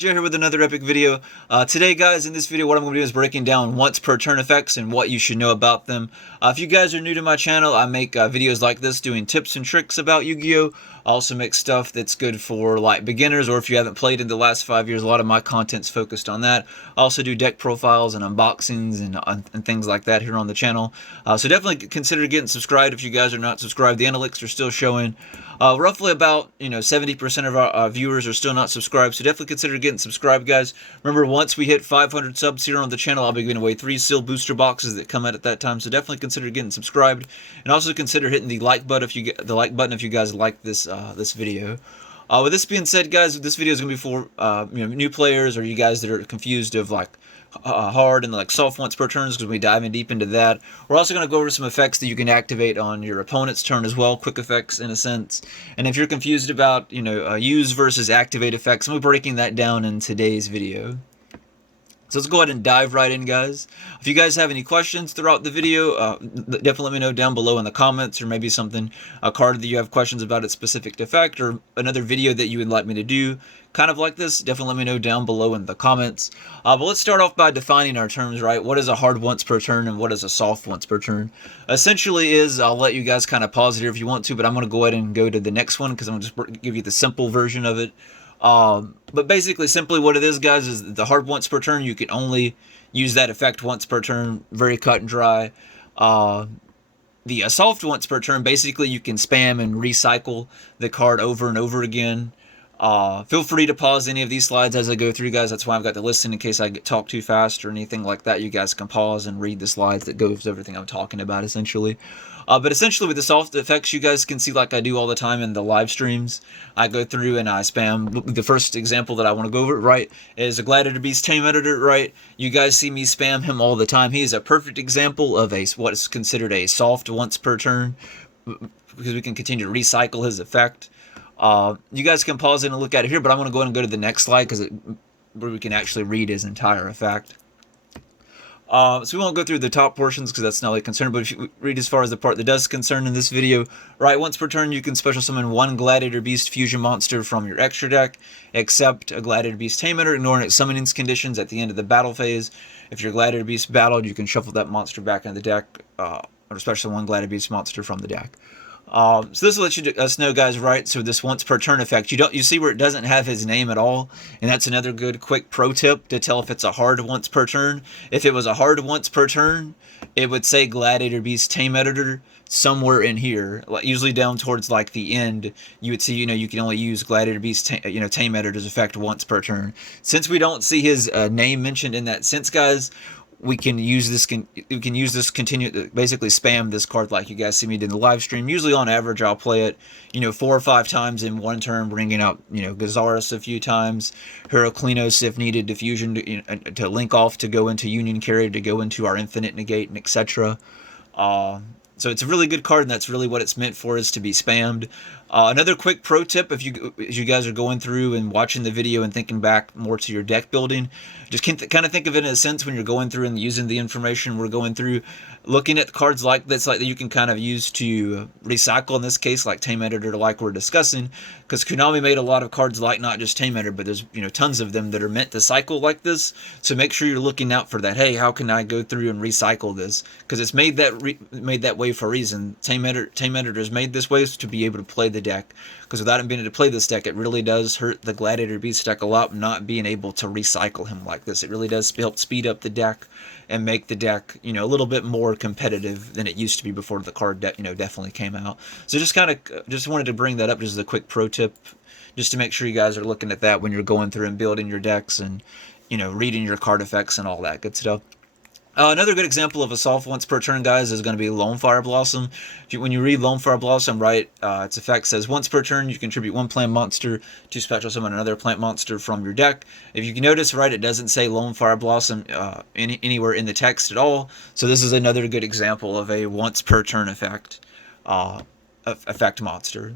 Joe here with another epic video. Today, guys, in this video, what I'm going to do is breaking down once per turn effects and what you should know about them. If you guys are new to my channel, I make videos like this doing tips and tricks about Yu-Gi-Oh! I also make stuff that's good for like beginners, or if you haven't played in the last 5 years, a lot of my content's focused on that. I also do deck profiles and unboxings and things like that here on the channel. So definitely consider getting subscribed if you guys are not subscribed. The analytics are still showing roughly about 70% of our viewers are still not subscribed, so definitely consider getting subscribed, guys. Remember, once we hit 500 subs here on the channel, I'll be giving away 3 sealed booster boxes that come out at that time. So definitely consider getting subscribed, and also consider hitting the like button if you guys like this this video. With this being said, guys, this video is gonna be for new players or you guys that are confused of like hard and like soft once per turns, because we dive in deep into that. We're also going to go over some effects that you can activate on your opponent's turn as well, quick effects in a sense. And if you're confused about use versus activate effects, I'm breaking that down in today's video. So let's go ahead and dive right in, guys. If you guys have any questions throughout the video, definitely let me know down below in the comments, or maybe a card that you have questions about its specific effect, or another video that you would like me to do kind of like this. Definitely let me know down below in the comments. But let's start off by defining our terms, right? What is a hard once per turn and what is a soft once per turn? Essentially I'll let you guys kind of pause it here if you want to, but I'm going to go ahead and go to the next one because I'm going to just give you the simple version of it. But basically, simply what it is, guys, is the hard once per turn, you can only use that effect once per turn, very cut and dry. The soft once per turn, basically you can spam and recycle the card over and over again. Feel free to pause any of these slides as I go through, guys. That's why I've got to listen in case I talk too fast or anything like that. You guys can pause and read the slides that goes everything I'm talking about, essentially. But essentially, with the soft effects, you guys can see like I do all the time in the live streams. I go through and I spam. The first example that I want to go over, right, is a Gladiator Beast Tame Editor, right? You guys see me spam him all the time. He is a perfect example of what is considered a soft once per turn, because we can continue to recycle his effect. You guys can pause it and look at it here, but I'm going to go ahead and go to the next slide where we can actually read his entire effect. So we won't go through the top portions because that's not really concerned, but if you read as far as the part that does concern in this video, right, once per turn you can special summon one Gladiator Beast fusion monster from your extra deck, except a Gladiator Beast Tame Editor, ignoring its summoning conditions at the end of the battle phase. If your Gladiator Beast battled, you can shuffle that monster back into the deck, or special one Gladiator Beast monster from the deck. So this will let us know, guys, right? So this once per turn effect, you see where it doesn't have his name at all, and that's another good quick pro tip to tell if it's a hard once per turn. If it was a hard once per turn, it would say Gladiator Beast Tame Editor somewhere in here, usually down towards like the end. You would see, you can only use Gladiator Beast, Tame Editor's effect once per turn. Since we don't see his name mentioned in that sense, guys, we can use this continue to basically spam this card like you guys see me do in the live stream. Usually on average I'll play it 4 or 5 times in one turn, bringing out Gazaris a few times, Heraclinos if needed, Diffusion to link off to go into Union Carry, to go into our Infinite Negate, and etc. So it's a really good card, and that's really what it's meant for, is to be spammed. Another quick pro tip, as you guys are going through and watching the video and thinking back more to your deck building, just kind of think of it in a sense when you're going through and using the information we're going through, looking at cards like this, like that you can kind of use to recycle, in this case, like Tame Editor, like we're discussing, because Konami made a lot of cards like not just Tame Editor, but there's tons of them that are meant to cycle like this. So make sure you're looking out for that. Hey, how can I go through and recycle this? Because it's made that way for a reason. Tame Editor is made this way to be able to play the deck, because without him being able to play this deck, it really does hurt the Gladiator Beast deck a lot, not being able to recycle him like this. It really does help speed up the deck and make the deck a little bit more competitive than it used to be before the card definitely came out. So just wanted to bring that up just as a quick pro tip, just to make sure you guys are looking at that when you're going through and building your decks and reading your card effects and all that good stuff. Another good example of a soft once per turn, guys, is going to be Lone Fire Blossom. When you read Lone Fire Blossom, right, its effect says once per turn you contribute one plant monster to special summon another plant monster from your deck. If you can notice, right, it doesn't say Lone Fire Blossom anywhere in the text at all. So this is another good example of a once per turn effect monster.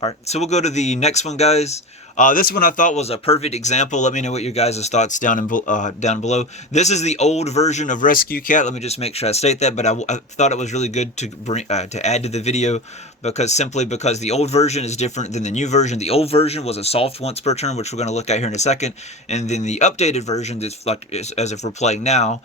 Alright, so we'll go to the next one, guys. This one I thought was a perfect example. Let me know what your guys' thoughts down below. This is the old version of Rescue Cat. Let me just make sure I state that. But I thought it was really good to bring to add to the video because the old version is different than the new version. The old version was a soft once per turn, which we're going to look at here in a second, and then the updated version, that's like as if we're playing now,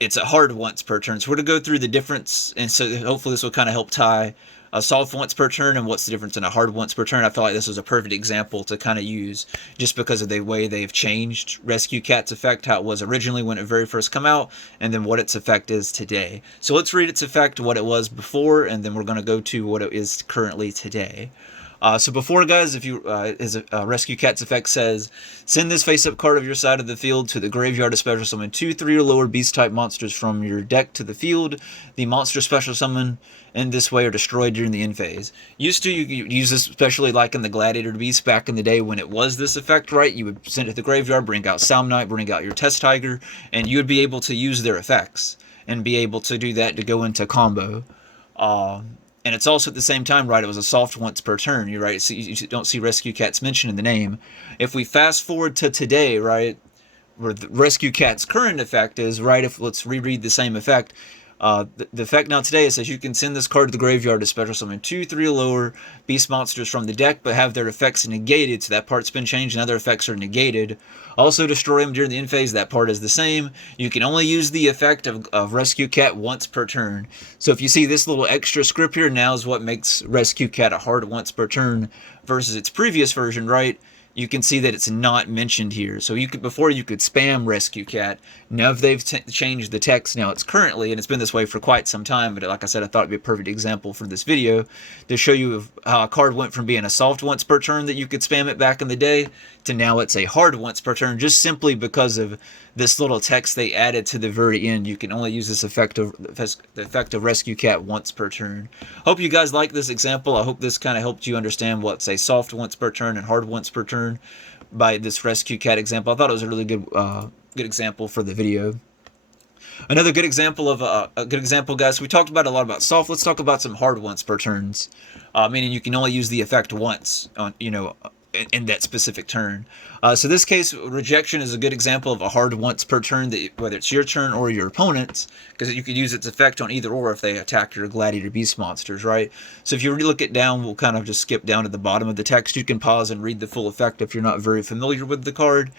it's a hard once per turn. So we're going to go through the difference, and so hopefully this will kind of help tie a soft once per turn and what's the difference in a hard once per turn. I feel like this was a perfect example to kind of use just because of the way they've changed Rescue Cat's effect, how it was originally when it very first come out, and then what its effect is today. So let's read its effect, what it was before, and then we're going to go to what it is currently today. So before, guys, if you Rescue Cat's effect says, send this face-up card of your side of the field to the graveyard to special summon 2, 3, or lower beast-type monsters from your deck to the field. The monster special summon in this way are destroyed during the end phase. Used to, you use this especially like in the Gladiator Beast back in the day when it was this effect, right? You would send it to the graveyard, bring out Sound Knight, bring out your Test Tiger, and you would be able to use their effects and be able to do that to go into combo. And it's also at the same time, right, it was a soft once per turn, you're right, so you don't see Rescue Cats mentioned in the name. If we fast forward to today, right, where the Rescue Cat's current effect is, right, if let's reread the same effect, the effect now today, it says you can send this card to the graveyard to special summon 2, 3 or lower beast monsters from the deck, but have their effects negated, so that part's been changed and other effects are negated. Also destroy them during the end phase, that part is the same. You can only use the effect of Rescue Cat once per turn. So if you see this little extra script here, now is what makes Rescue Cat a hard once per turn versus its previous version, right? You can see that it's not mentioned here. So you could, before you could spam Rescue Cat. Now if they've changed the text, now it's currently, and it's been this way for quite some time, but like I said, I thought it'd be a perfect example for this video to show you how a card went from being a soft once per turn that you could spam it back in the day to now it's a hard once per turn, just simply because of this little text they added to the very end. You can only use this the effect of Rescue Cat once per turn. Hope you guys like this example. I hope this kind of helped you understand what's a soft once per turn and hard once per turn by this Rescue Cat example. I thought it was a really good example for the video. Another good example of a good example, guys. We talked about a lot about soft. Let's talk about some hard once per turns, meaning you can only use the effect once on, in that specific turn. So this case, rejection is a good example of a hard once per turn, that whether it's your turn or your opponent's, because you could use its effect on either or if they attack your Gladiator Beast monsters, right? So if you look it down, we'll kind of just skip down to the bottom of the text. You can pause and read the full effect if you're not very familiar with the card,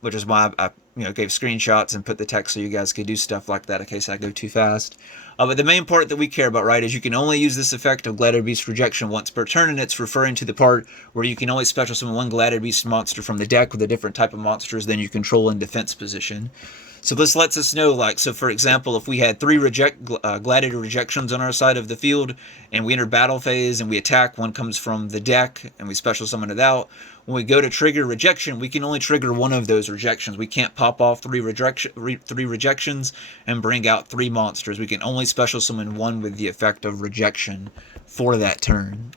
which is why I gave screenshots and put the text so you guys could do stuff like that in case I go too fast. But the main part that we care about, right, is you can only use this effect of Gladiator Beast Rejection once per turn, and it's referring to the part where you can only special summon one Gladiator Beast monster from the deck with a different type of monsters than you control in defense position. So this lets us know, like, so for example, if we had 3 Gladiator Rejections on our side of the field, and we enter battle phase and we attack, one comes from the deck, and we special summon it out. When we go to trigger rejection, we can only trigger one of those rejections. We can't pop off 3 rejections and bring out 3 monsters. We can only special summon one with the effect of rejection for that turn.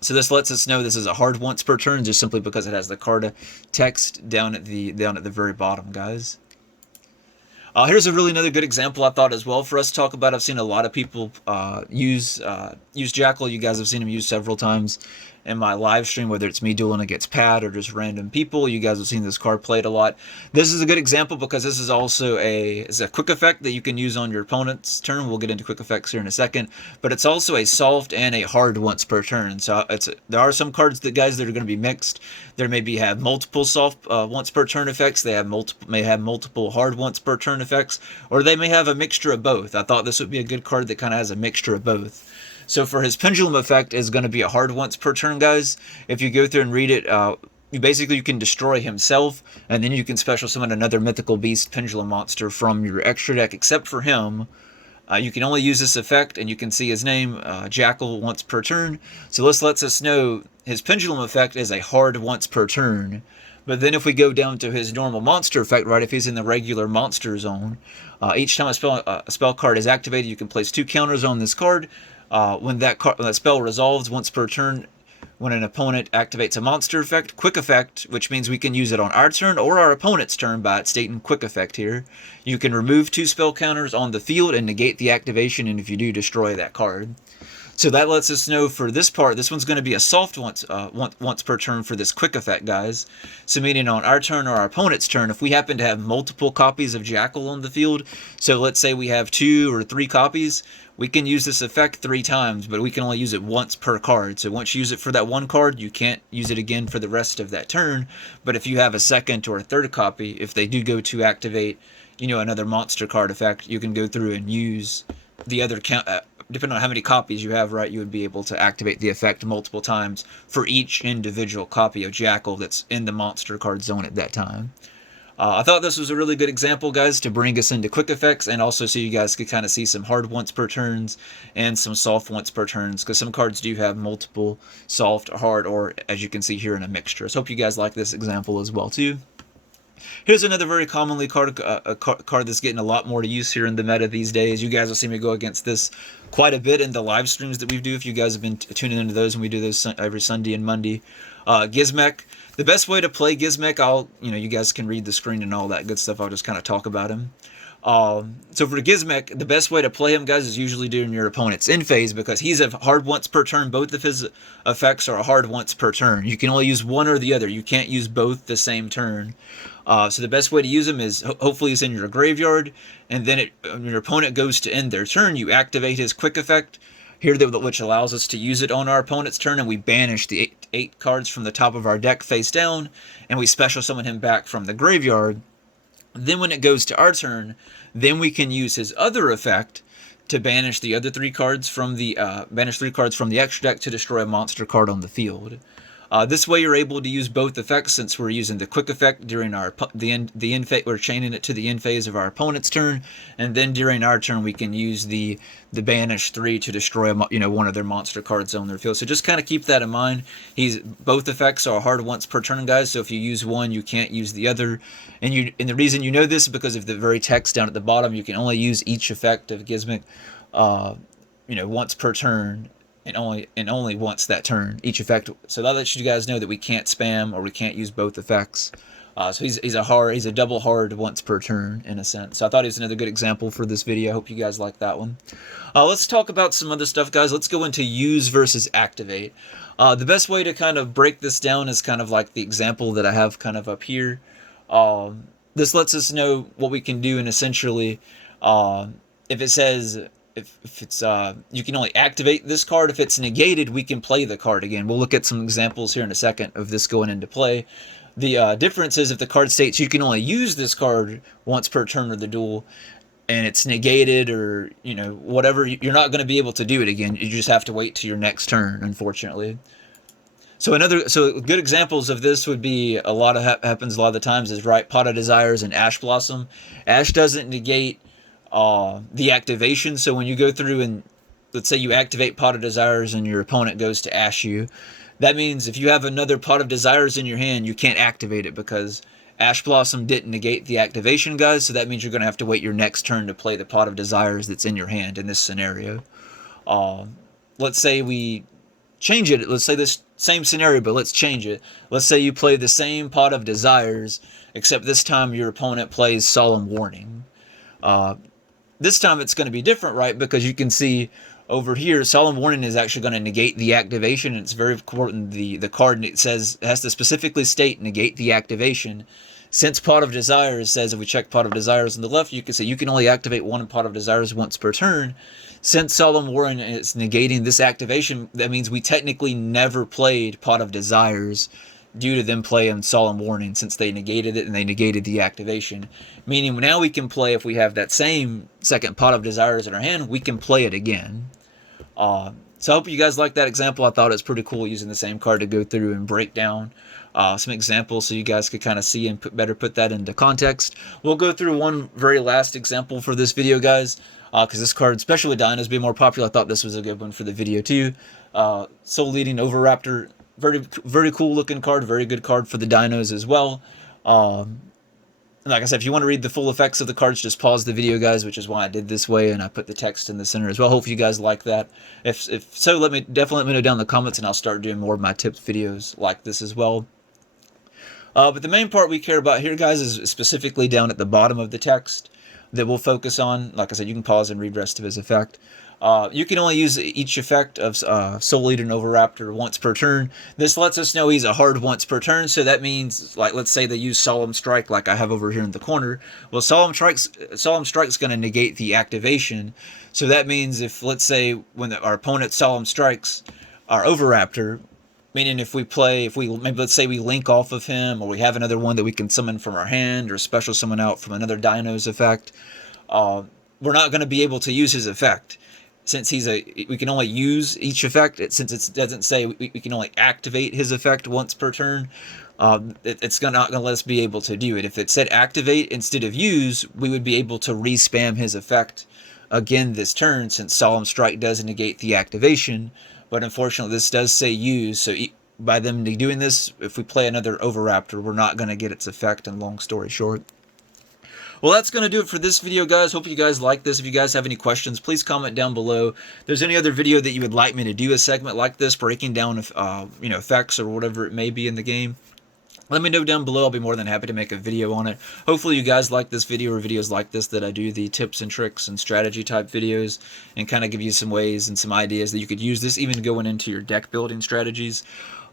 So this lets us know this is a hard once per turn, just simply because it has the card text down at the very bottom, guys. Here's another good example I thought as well for us to talk about. I've seen a lot of people use Jackal. You guys have seen him used several times in my live stream, whether it's me dueling against Pat or just random people. You guys have seen this card played a lot. This is a good example because this is also a quick effect that you can use on your opponent's turn. We'll get into quick effects here in a second, but it's also a soft and a hard once per turn. So there are some cards that are going to be mixed. There maybe have multiple soft once per turn effects. They may have multiple hard once per turn effects, or they may have a mixture of both. I thought this would be a good card that kind of has a mixture of both. So for his pendulum effect is going to be a hard once per turn, guys. If you go through and read it, you can destroy himself, and then you can special summon another mythical beast pendulum monster from your extra deck, except for him. You can only use this effect, and you can see his name, Jackal, once per turn. So this lets us know his pendulum effect is a hard once per turn. But then if we go down to his normal monster effect, right, if he's in the regular monster zone, each time a spell card is activated, you can place 2 counters on this card. When that spell resolves once per turn, when an opponent activates a monster effect, quick effect, which means we can use it on our turn or our opponent's turn by it stating quick effect here. You can remove 2 spell counters on the field and negate the activation, and if you do, destroy that card. So that lets us know for this part, this one's going to be a soft once per turn for this quick effect, guys. So meaning on our turn or our opponent's turn, if we happen to have multiple copies of Jackal on the field, so let's say we have 2 or 3 copies, we can use this effect 3 times, but we can only use it once per card. So once you use it for that one card, you can't use it again for the rest of that turn. But if you have a second or a third copy, if they do go to activate, another monster card effect, you can go through and use the other count. Depending on how many copies you have, right, you would be able to activate the effect multiple times for each individual copy of Jackal that's in the monster card zone at that time. I thought this was a really good example, guys, to bring us into quick effects, and also so you guys could kind of see some hard once per turns and some soft once per turns, because some cards do have multiple soft, hard, or as you can see here, in a mixture. So hope you guys like this example as well too. Here's another very commonly card that's getting a lot more use here in the meta these days. You guys will see me go against this quite a bit in the live streams that we do, if you guys have been tuning into those, and we do those every Sunday and Monday. Gizmek. The best way to play Gizmek, you guys can read the screen and all that good stuff. I'll just kind of talk about him. So for Gizmek, the best way to play him, guys, is usually during your opponent's in phase, because he's a hard once per turn. Both of his effects are a hard once per turn. You can only use one or the other. You can't use both the same turn. So the best way to use him is hopefully he's in your graveyard, and then when your opponent goes to end their turn, you activate his quick effect here, which allows us to use it on our opponent's turn, and we banish the eight cards from the top of our deck face down, and we special summon him back from the graveyard. Then when it goes to our turn, then we can use his other effect to banish the other 3 cards from the extra deck to destroy a monster card on the field. This way you're able to use both effects, since we're using the quick effect during the end phase. We're chaining it to the end phase of our opponent's turn, and then during our turn we can use the banish 3 to destroy one of their monster cards on their field. So just kind of keep that in mind. Both effects are hard once per turn, guys. So if you use one, you can't use the other. And the reason you know this is because of the very text down at the bottom. You can only use each effect of Gizmek, once per turn. And only once that turn, each effect. So that lets you guys know that we can't spam or we can't use both effects. So he's a double hard once per turn in a sense. So I thought he was another good example for this video. I hope you guys like that one. Let's talk about some other stuff, guys. Let's go into use versus activate. The best way to kind of break this down is kind of like the example that I have kind of up here. This lets us know what we can do, and essentially, if it says, if it's you can only activate this card. If it's negated, we can play the card again. We'll look at some examples here in a second of this going into play. The difference is if the card states you can only use this card once per turn of the duel, and it's negated or whatever, you're not going to be able to do it again. You just have to wait to your next turn, unfortunately. So good examples of this would be happens a lot of the times is Pot of Desires and Ash Blossom. Ash doesn't negate the activation, so when you go through and let's say you activate Pot of Desires and your opponent goes to Ash you, that means if you have another Pot of Desires in your hand, you can't activate it because Ash Blossom didn't negate the activation, guys. So that means you're going to have to wait your next turn to play the Pot of Desires that's in your hand in this scenario. Let's say we change it. Let's say this same scenario, but let's change it. Let's say you play the same Pot of Desires, except this time your opponent plays Solemn Warning. This time it's going to be different, right? Because you can see over here, Solemn Warning is actually going to negate the activation, and it's very important. The card, it has to specifically state negate the activation. Since Pot of Desires says, if we check Pot of Desires on the left, you can say you can only activate one Pot of Desires once per turn. Since Solemn Warning is negating this activation, that means we technically never played Pot of Desires due to them playing Solemn Warning, since they negated it and they negated the activation. Meaning now we can play, if we have that same second Pot of Desires in our hand, we can play it again. So I hope you guys like that example. I thought it was pretty cool using the same card to go through and break down some examples so you guys could kind of see and better put that into context. We'll go through one very last example for this video, guys, because this card, especially with Dinos being more popular, I thought this was a good one for the video too. Soul Leading Overraptor. Very, very cool looking card. Very good card for the Dinos as well. Like I said, if you want to read the full effects of the cards, just pause the video, guys, which is why I did this way, and I put the text in the center as well. Hopefully you guys like that. If so, definitely let me know down in the comments, and I'll start doing more of my tips videos like this as well. But the main part we care about here, guys, is specifically down at the bottom of the text. that we'll focus on. Like I said, you can pause and read the rest of his effect. You can only use each effect of Soul Eater and Overraptor once per turn. This lets us know he's a hard once per turn, so that means, like, let's say they use Solemn Strike like I have over here in the corner. Well, Solemn Strike's going to negate the activation, so that means if, let's say, when our opponent Solemn Strikes our Overraptor, meaning if we maybe let's say we link off of him, or we have another one that we can summon from our hand, or special summon out from another Dino's effect, we're not going to be able to use his effect. Since we can only use each effect, since it doesn't say we can only activate his effect once per turn, it's not going to let us be able to do it. If it said activate instead of use, we would be able to re-spam his effect again this turn, since Solemn Strike does negate the activation. But unfortunately, this does say use, so by them doing this, if we play another Overraptor, we're not going to get its effect, and long story short. Well, that's going to do it for this video, guys. Hope you guys like this. If you guys have any questions, please comment down below. If there's any other video that you would like me to do a segment like this, breaking down effects or whatever it may be in the game, let me know down below. I'll be more than happy to make a video on it. Hopefully you guys like this video, or videos like this that I do, the tips and tricks and strategy type videos, and kind of give you some ways and some ideas that you could use this even going into your deck building strategies.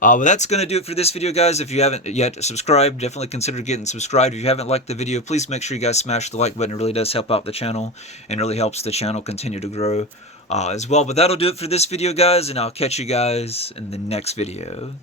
Well, that's going to do it for this video, guys. If you haven't yet subscribed, definitely consider getting subscribed. If you haven't liked the video, please make sure you guys smash the like button. It really does help out the channel, and really helps the channel continue to grow as well. But that'll do it for this video, guys, and I'll catch you guys in the next video.